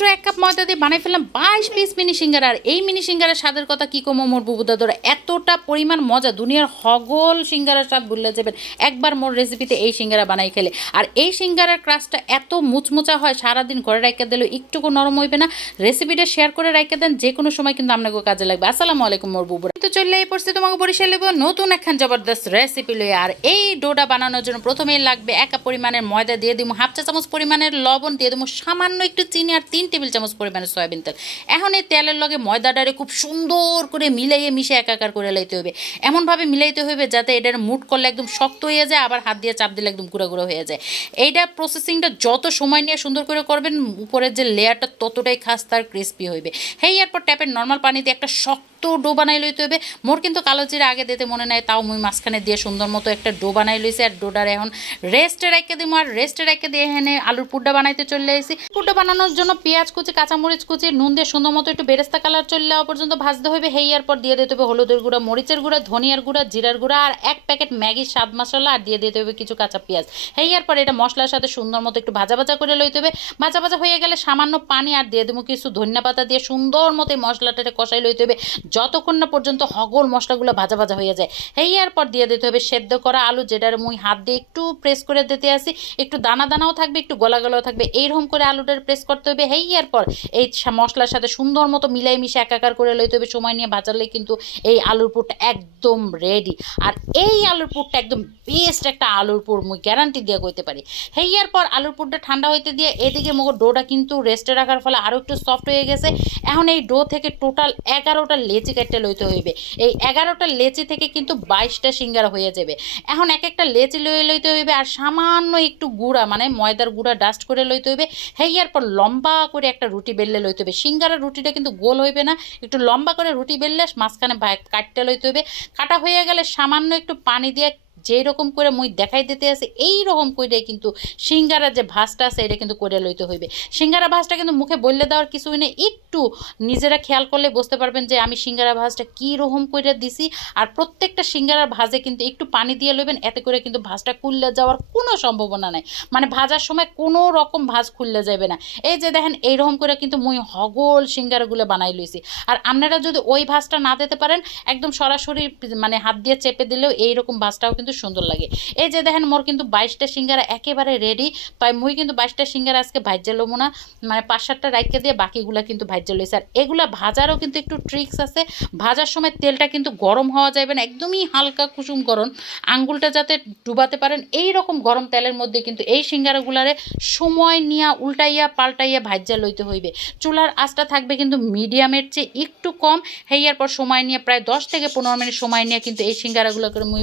মাত্র এক কাপ ময়দা দিয়ে বানাই ফেললাম। বাইশ পিস মিনি সিঙ্গারা। আর এই মিনি সিঙ্গারার স্বাদের কথা কি কমো মোর বুবুদাদরা এতটা পরিমাণ মজা। দুনিয়ার হগল সিঙ্গারার স্বাদ ভুলে যাবেন। একবার মোর রেসিপিতে এই সিঙ্গারা বানাই খেলে। আর এই সিঙ্গারার ক্রাশটা এত মুচমুচা হয়, সারাদিন ঘরে রাখতে দিলেও একটুকু নরম হইবে না। রেসিপিটা শেয়ার করে রাখতে দেন, যে কোনো সময় কিন্তু আপনাকে কাজে লাগবে। আসসালামু আলাইকুম মোর বুবুরা। তো চললে এই পড়ছে তোমাকে বরিশাল নতুন একখান জবরদস্ত রেসিপি লই আর এই ডোডা বানানোর জন্য প্রথমেই লাগবে এক কাপ পরিমাণের ময়দা দিয়ে দিব হাফ চা চামচ পরিমাণের লবণ দিয়ে দেবো সামান্য একটু চিনি আর তিন টেবিল চামচ পরিমাণের সয়াবিন তেল। এখন এই তেলের লগে ময়দাটারে খুব সুন্দর করে মিলাইয়ে মিশে একাকার করে লাইতে হবে। এমনভাবে মিলাইতে হবে যাতে এটার মুট করলে একদম শক্ত হয়ে যায়, আবার হাত দিয়ে চাপ দিলে একদম গুঁড়া গুঁড়ো হয়ে যায়। এইটা প্রসেসিংটা যত সময় নিয়ে সুন্দর করে করবেন, উপরের যে লেয়ারটা ততটাই খাস্তা আর ক্রিস্পি হইবে। হেই, এরপর ট্যাপের নর্মাল পানিতে একটা শক্ত ডো বানাই লইতে হবে। মোর কিন্তু কালো জিরা আগে দিতে মনে নাই, তাও মুই মাঝখানে দিয়ে সুন্দর মতো একটা ডো বানাই লইছি আর ডোটার এখন রেস্টে রেখে দিব আর রেস্টে রেখে দিয়ে এখানে আলুর পুড্ডা বানাইতে চলে এসেছি পুড্ডা বানানোর জন্য পেঁয়াজ কুচি, কাঁচামরিচ কুচি, নুন দিয়ে সুন্দর মতো একটু বেরেস্তা কালার চলে যাওয়া পর্যন্ত ভাজতে হবে হেইয়ার পর দিয়ে দিতে হবে হলুদের গুঁড়া, মরিচের গুঁড়া, ধনিয়ার গুঁড়া, জিরার গুঁড়া, আর এক প্যাকেট ম্যাগির স্বাদ মশলা, আর দিয়ে দিতে হবে কিছু কাঁচা পেঁয়াজ। হেইয়ার পর এটা মশলার সাথে সুন্দর মতো একটু ভাজা ভাজা করে লইতে হবে। ভাজা ভাজা হয়ে গেলে সামান্য পানি আর দিয়ে দেবো কিছু ধনিয়া পাতা দিয়ে সুন্দর মতো এই মশলাটাকে কষাই লইতে হবে। যতক্ষণ না পর্যন্ত হগল মশলাগুলো ভাজা ভাজা হয়ে যায়। হেইয়ার পর দিয়ে দিতে হবে সেদ্ধ করা আলু, যেটার মুই হাত দিয়ে একটু প্রেস করে দিতে আসি। একটু দানা দানাও থাকবে, একটু গলা গলাও থাকবে। এইরকম করে আলুটার প্রেস করতে হবে। হেইয়ার পর এই মশলার সাথে সুন্দর মতো মিলাই মিশে একাকার করে লইতে হবে। সময় নিয়ে ভাজালে কিন্তু এই আলুর পুরটা একদম রেডি আর এই আলুর পুরটা একদম বেস্ট একটা আলুর পুর, মুই গ্যারান্টি দিয়ে কইতে পারি। হেইয়ার পর আলুর পুরটা ঠান্ডা হইতে দিয়ে এদিকে মগো ডোটা কিন্তু রেস্টে রাখার ফলে আরও একটু সফট হয়ে গেছে। এখন এই ডো থেকে টোটাল এগারোটা লেচি কাটতে লইতে হইবে। এই এগারোটা লেচি থেকে কিন্তু বাইশটা সিঙ্গারা হয়ে যাবে। এখন এক একটা লেচি লইয়ে লইতে হইবে আর সামান্য একটু গুঁড়া মানে ময়দার গুঁড়া ডাস্ট করে লইতে হইবে। হেইয়ার পর লম্বা করে একটা রুটি বেললে লইতে হবে। সিঙ্গারা রুটিটা কিন্তু গোল হইবে না, একটু লম্বা করে রুটি বেললে মাঝখানে কাটতে লইতে হবে। কাটা হয়ে গেলে সামান্য একটু পানি দিয়ে যেই রকম করে মুই দেখাই দিতে আছে এই রকম করে কিন্তু সিঙ্গারার যে ভাজটা আছে, এটা কিন্তু করে লইতে হইবে। সিঙ্গারা ভাজটা কিন্তু মুখে বললে দেওয়ার কিছুই নেই, একটু নিজেরা খেয়াল করলে বুঝতে পারবেন যে আমি সিঙ্গারা ভাজটা কী রকম করে দিছি, আর প্রত্যেকটা সিঙ্গারার ভাজে কিন্তু একটু পানি দিয়ে লইবেন, এতে করে কিন্তু ভাজটা খুললে যাওয়ার কোনো সম্ভাবনা নাই। মানে ভাজার সময় কোনো রকম ভাজ খুললে যাবে না। এই যে দেখেন, এইরকম করে কিন্তু মুই হগল সিঙ্গারাগুলো বানাই লইছি। আর আপনারা যদি ওই ভাজটা না দিতে পারেন, একদম সরাসরি মানে হাত দিয়ে চেপে দিলেও এইরকম ভাজটাও কিন্তু সুন্দর লাগে। এই যে দেখেন, মোর কিন্তু বাইশটা সিঙ্গারা একেবারে রেডি তাই মুই কিন্তু বাইশটা সিঙ্গারা আজকে ভাজ্যা লমো না। মানে পাঁচ সাতটা রাইখে দিয়ে বাকিগুলা কিন্তু ভাজ্যা লইছে। আর এগুলা ভাজারও কিন্তু একটু ট্রিক্স আছে। ভাজার সময় তেলটা কিন্তু গরম হওয়া যাবে না, একদমই হালকা কুসুম গরম। আঙ্গুলটা যাতে ডুবাতে পারেন এই রকম গরম তেলের মধ্যে কিন্তু এই সিঙ্গারাগুলারে সময় নিয়া উল্টাইয়া পাল্টাইয়া ভাজ্যা লইতে হইবে। চুলার আঁচটা থাকবে কিন্তু মিডিয়ামের চেয়ে একটু কম। হেয়ার পর সময় নিয়ে প্রায় দশ থেকে পনেরো মিনিট সময় নিয়ে কিন্তু এই সিঙ্গারাগুলো করে মুই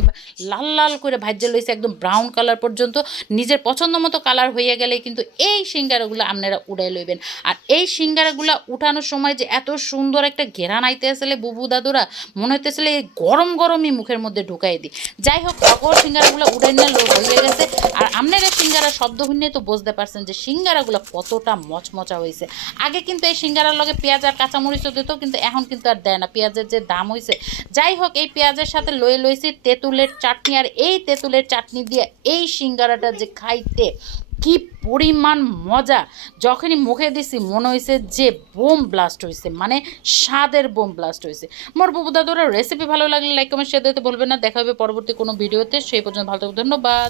লাল লাল করে ভাজ্যা লইছে একদম ব্রাউন কালার পর্যন্ত। নিজের পছন্দ মতো কালার হয়ে গেলে কিন্তু এই সিঙ্গারাগুলো আপনারা উড়াই লইবেন। আর এই সিঙ্গারাগুলো উঠানোর সময় যে এত সুন্দর একটা ঘেরা আইতে আসলে বুবু দাদুরা, মনে হইতেছিল এই গরম গরমই মুখের মধ্যে ঢুকাই দিই। যাই হোক, অগর সিঙ্গারাগুলো উড়াই নিয়ে হয়ে গেছে। আর আপনারা সিঙ্গারা শব্দ শুনে তো বুঝতে পারছেন যে সিঙ্গারাগুলো কতটা মচমচা হয়েছে আগে কিন্তু এই সিঙ্গারার লগে পেঁয়াজ আর কাঁচামরিচও দিত, কিন্তু এখন কিন্তু আর দেয় না। পেঁয়াজের যে দাম হয়েছে যাই হোক, এই পেঁয়াজের সাথে লয়ে লইছি তেঁতুলের চাটনি আর এই তেঁতুলের চাটনি দিয়ে এই সিঙ্গারাটা যে খাইতে কি পরিমাণ মজা। যখনই মুখে দিছি, মনে হয়েছে যে বোম ব্লাস্ট হয়েছে মানে স্বাদের বোম ব্লাস্ট হয়েছে মোর বুবু দাদুরা রেসিপি ভালো লাগলে লাইক কমেন্ট শেয়ার দিতে বলবেন না। দেখা হবে পরবর্তী কোনো ভিডিওতে। সেই পর্যন্ত ভালো থাকবে ধন্যবাদ।